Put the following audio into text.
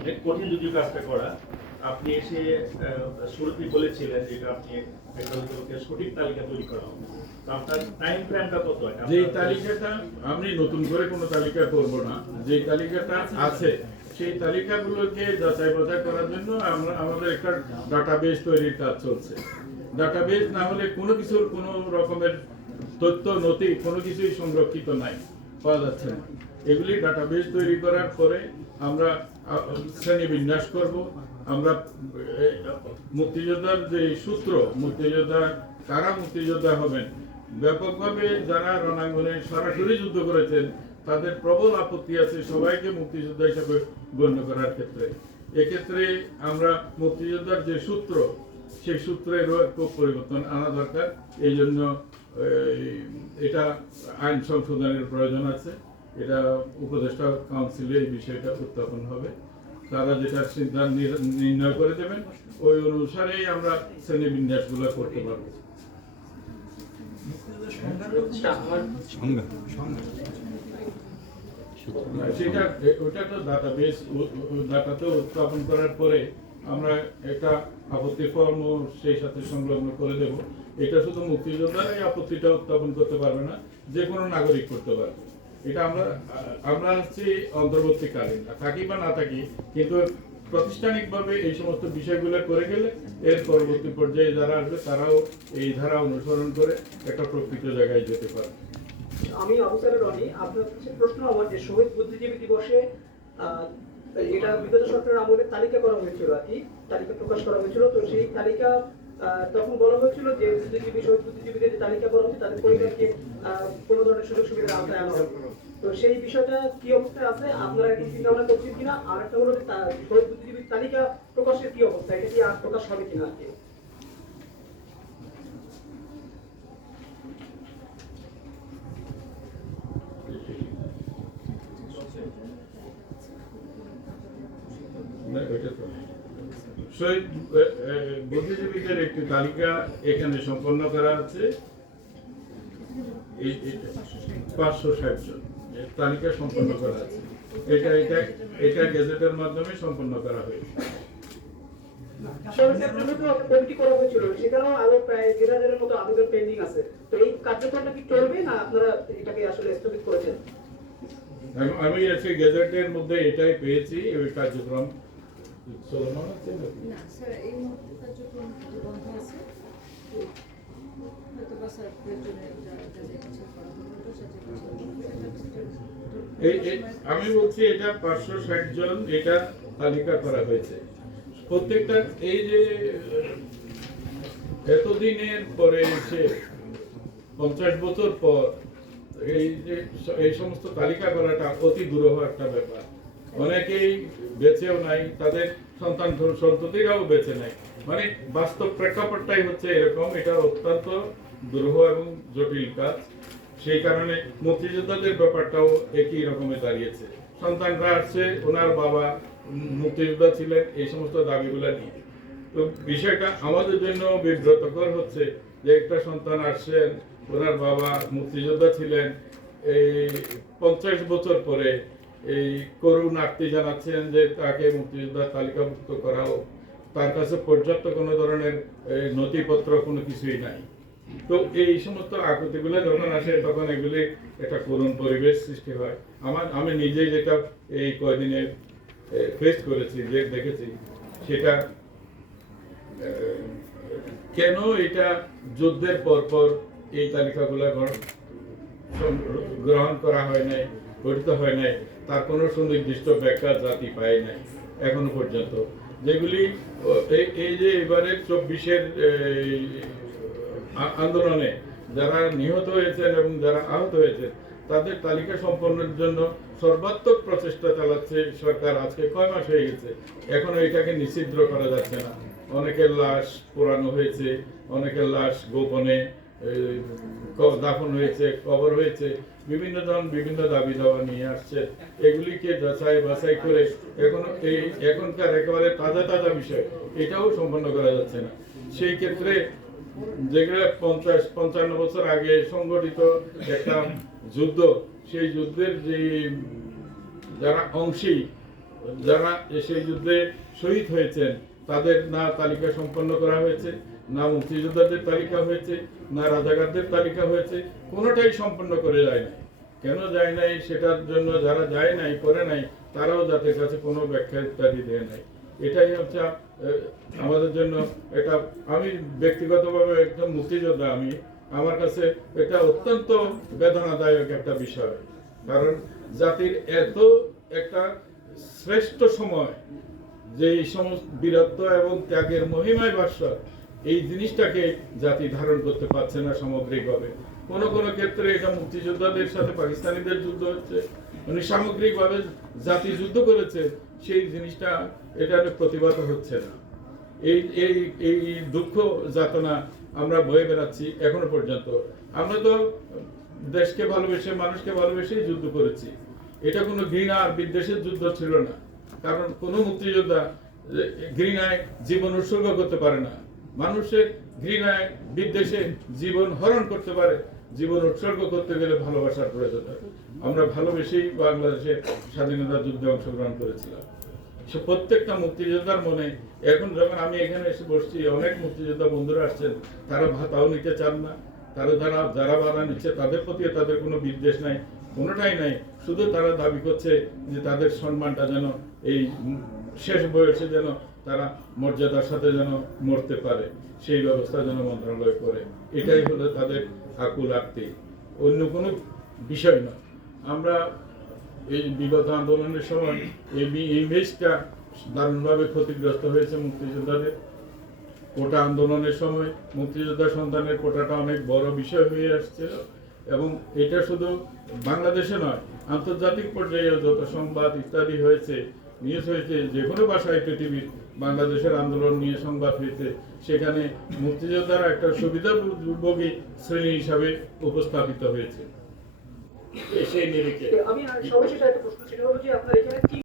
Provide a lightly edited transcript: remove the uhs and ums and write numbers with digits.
অনেক কঠিন যদি কাজটা করা। আপনি এসে শুরুতেই বলেছিলেন যে আপনি একটা লোকের সঠিক তালিকা তৈরি করা হবে। তো আপনার টাইম ফ্রেমটা কত? যে তালিকাটা আমি নতুন করে কোনো তালিকা করব না, যে তালিকাটা আছে সেই তালিকাগুলোকে যাচাই বাছাই করার জন্য আমরা আমাদের একটা ডাটাবেস তৈরির কাজ চলছে। ডাটাবেস না হলে কোনো কিছুর কোনো রকমের তথ্য নথি কোনো কিছুই সংরক্ষিত নাই, পাওয়া যাচ্ছে না। এগুলি ডাটাবেস তৈরি করার পরে আমরা শ্রেণী বিন্যাস করব। আমরা মুক্তিযোদ্ধার যে সূত্র, মুক্তিযোদ্ধা কারা মুক্তিযোদ্ধা হবেন, ব্যাপকভাবে যারা রণাঙ্গনে সরাসরি যুদ্ধ করেছেন তাদের প্রবল আপত্তি আছে সবাইকে মুক্তিযোদ্ধা হিসেবে গণ্য করার ক্ষেত্রে। এক্ষেত্রে আমরা মুক্তিযোদ্ধার যে সূত্র, সেই সূত্রেরও একটু পরিবর্তন আনা দরকার। এই জন্য এটা আইন সংশোধনের প্রয়োজন আছে। এটা উপদেষ্টা কাউন্সিলে এই বিষয়টা উত্থাপন হবে। তারা যেটা সিদ্ধান্ত নির্ণয় করে দেবেন ওই অনুসারেই আমরা শ্রেণীবিন্যাসগুলো করতে পারবো। সেটা ওটা তো ডাটাবেস, ডাটাতে উত্থাপন করার পরে আমরা একটা আপত্তি ফর্ম সেই সাথে সংলগ্ন করে দেব। এটা শুধু মুক্তিযোদ্ধারাই আপত্তিটা উত্থাপন করতে পারবে না, যে কোনো নাগরিক করতে পারবে। এটা আমরা হচ্ছে অন্তর্বর্তীকালীন থাকি বা না থাকি, কিন্তু প্রাতিষ্ঠানিকভাবে এই সমস্ত বিষয়গুলো করে গেলে এর পরবর্তী পর্যায়ে যারা আসবে তারাও এই ধারা অনুসরণ করে একটা প্রকৃত জায়গায় যেতে পারে। আমি অফিসার রনি, আপনার কাছে প্রশ্ন আমার যে শহীদ বুদ্ধিজীবী দিবসে এটা বিগত সরকারের আমলে তালিকা করা হয়েছিল আর কি, তালিকা প্রকাশ করা হয়েছিল। তো সেই তালিকা তখন বলা হয়েছিল যে বুদ্ধিজীবী শহীদ বুদ্ধিজীবীদের যে তালিকা করা হচ্ছে তাদের পরিবারকে কোনো ধরনের সুযোগ সুবিধা আওতায় আনা হবে। তো সেই বিষয়টা কি অবস্থায় আছে, আপনারা কি চিন্তা ভাবনা করছেন কিনা? আর একটা হলো যে শহীদ বুদ্ধিজীবীর তালিকা প্রকাশের কি অবস্থা, এটা কি আর প্রকাশ হবে কিনা আর কি? শহীদ বুদ্ধিজীবীদের একটি তালিকা এখানে সম্পন্ন করা আছে, 560 জন তালিকা সম্পন্ন করা আছে। এটা গেজেটের মাধ্যমে সম্পন্ন করা হয়েছে। কমিটি করা হয়েছিল, সেখানেও আরো প্রায় 1000-এর মতো আবেদন পেন্ডিং আছে। তো এই কার্যক্রমটা কি চলবে না আপনারা এটাকে আসলে স্থগিত করেছেন? আমি আজকে গেজেটের মধ্যে এটাই পেয়েছি, ওই কার্যক্রম চলমান আছে না স্যার, এই মুহূর্তে কার্যক্রম বন্ধ আছে। হয়তো বা স্যার প্রয়োজনে আমি বলছি এটা 560 জন এটা তালিকা করা হয়েছে। প্রত্যেকটা এই যে এতদিনের পরে এসে 50 বছর পর এই যে এই সমস্ত তালিকা করাটা অতি দুরূহ একটা ব্যাপার। অনেকেই বেঁচেও নাই, তাদের সন্তান সন্ততিরাও বেঁচে নাই। মানে বাস্তব প্রেক্ষাপটটাই হচ্ছে এরকম। এটা অত্যন্ত দুরূহ এবং জটিল কাজ। সেই কারণে মুক্তিযোদ্ধাদের ব্যাপারটাও একই রকমের দাঁড়িয়েছে। সন্তানরা আসছে, ওনার বাবা মুক্তিযোদ্ধা ছিলেন, এই সমস্ত দাবিগুলো নিয়ে। তো বিষয়টা আমাদের জন্য বিব্রতকর হচ্ছে যে একটা সন্তান আসছেন, ওনার বাবা মুক্তিযোদ্ধা ছিলেন, এই 50 বছর পরে এই করুণ আর্তি জানাচ্ছেন যে তাকে মুক্তিযোদ্ধার তালিকাভুক্ত করা হোক। তার কাছে পর্যাপ্ত কোনো ধরনের নথিপত্র কোনো কিছুই নাই। তো এই সমস্ত আকুতিগুলো যখন আসে তখন এগুলি একটা করুণ পরিবেশ সৃষ্টি হয়। আমি নিজেই যেটা এই কয়দিনে ফেস করেছি, যে দেখেছি, সেটা কেন এটা যুদ্ধের পরপর এই তালিকাগুলো গ্রহণ করা হয় নাই, গঠিত হয় নাই, তার কোনো সুনির্দিষ্ট ব্যাখ্যা জাতি পায় নাই এখনো পর্যন্ত। যেগুলি এই যে এবারের 24-এর আন্দোলনে যারা নিহত হয়েছেন এবং যারা আহত হয়েছেন তাদের তালিকা সম্পন্নের জন্য সর্বাত্মক প্রচেষ্টা চালাচ্ছে সরকার। আজকে কয় মাস হয়ে গেছে, এখনো এটাকে নিষিদ্ধ করা যাচ্ছে না। অনেকের লাশ পোড়ানো হয়েছে, অনেকের লাশ গোপনে দাফন হয়েছে, কবর হয়েছে। বিভিন্ন জন বিভিন্ন দাবি দাওয়া নিয়ে আসছে। এগুলিকে যাচাই বাছাই করে এখনকার একেবারে তাজা তাজা বিষয় এটাও সম্পন্ন করা যাচ্ছে না। সেই ক্ষেত্রে যেগুলো 50-55 বছর আগে সংগঠিত একটা যুদ্ধ, সেই যুদ্ধের যে যারা অংশী যারা সেই যুদ্ধে শহীদ হয়েছেন তাদের না তালিকা সম্পন্ন করা হয়েছে, না মুক্তিযোদ্ধাদের তালিকা হয়েছে, না রাজাকারদের তালিকা হয়েছে, কোনোটাই সম্পন্ন করে যায় নাই। কেন যায় নাই সেটার জন্য যারা যায় নাই, করে নাই, তারাও জাতির কাছে কোনো ব্যাখ্যা ইত্যাদি দেয় নাই। এটাই হচ্ছে আমাদের জন্য এটা, আমি ব্যক্তিগতভাবে একদম মুক্তিযোদ্ধা, আমার কাছে এটা অত্যন্ত বেদনাদায়ক একটা বিষয়। কারণ জাতির এত একটা শ্রেষ্ঠ সময়, যে এই সমস্ত বীরত্ব এবং ত্যাগের মহিমায় ভাস্বর, এই জিনিসটাকে জাতি ধারণ করতে পারছে না সামগ্রিকভাবে। কোন কোন ক্ষেত্রে এটা মুক্তিযোদ্ধাদের সাথে পাকিস্তানিদের যুদ্ধ হচ্ছে, মানে সামগ্রিকভাবে জাতি যুদ্ধ করেছে, সেই জিনিসটা এটা প্রতিবাদ হচ্ছে না। এই এই এই দুঃখ যাতনা আমরা বয়ে বেড়াচ্ছি এখনো পর্যন্ত। আমরা তো দেশকে ভালোবেসে, মানুষকে ভালোবেসেই যুদ্ধ করেছি। এটা কোনো ঘৃণা আর বিদ্বেষের যুদ্ধ ছিল না। কারণ কোনো মুক্তিযোদ্ধা ঘৃণায় জীবন উৎসর্গ করতে পারে না। মানুষের ঘৃণায় বিদ্বেষে জীবন হরণ করতে পারে। জীবন উৎসর্গ করতে গেলে ভালোবাসার প্রয়োজন হয়। আমরা ভালোবেসেই বাংলাদেশের স্বাধীনতা যুদ্ধে অংশগ্রহণ করেছিলাম। সে প্রত্যেকটা মুক্তিযোদ্ধার মনে, এখন যখন আমি এখানে এসে বসছি, অনেক মুক্তিযোদ্ধা বন্ধুরা আসছেন, তারা ভাতাও নিতে চান না, যারা ভাড়া নিচ্ছে তাদের প্রতি তাদের কোনো বিদ্বেষ নাই, কোনোটাই নাই। শুধু তারা দাবি করছে যে তাদের সম্মানটা যেন এই শেষ বয়সে যেন তারা মর্যাদার সাথে যেন মরতে পারে, সেই ব্যবস্থা যেন মন্ত্রণালয় করে। এটাই হলো তাদের আকুল আর্তি, অন্য কোনো বিষয় না। আমরা এই বিগত আন্দোলনের সময় এই ইমেজটা দারুণভাবে ক্ষতিগ্রস্ত হয়েছে মুক্তিযোদ্ধাদের। কোটা আন্দোলনের সময় মুক্তিযোদ্ধা সন্তানের কোটাটা অনেক বড় বিষয় হয়ে আসছিল, এবং এটা শুধু বাংলাদেশে নয়, আন্তর্জাতিক পর্যায়ে যত সংবাদ ইত্যাদি হয়েছে, নিউজ হয়েছে, যে কোনো ভাষায় পৃথিবীর বাংলাদেশের আন্দোলন নিয়ে সংবাদ হয়েছে, সেখানে মুক্তিযোদ্ধারা একটা সুবিধাভোগী শ্রেণী হিসাবে উপস্থাপিত হয়েছে। সেই নিরিখে আমি সর্বশেষ একটা প্রশ্ন, সেটা হলো যে আপনার এখানে কি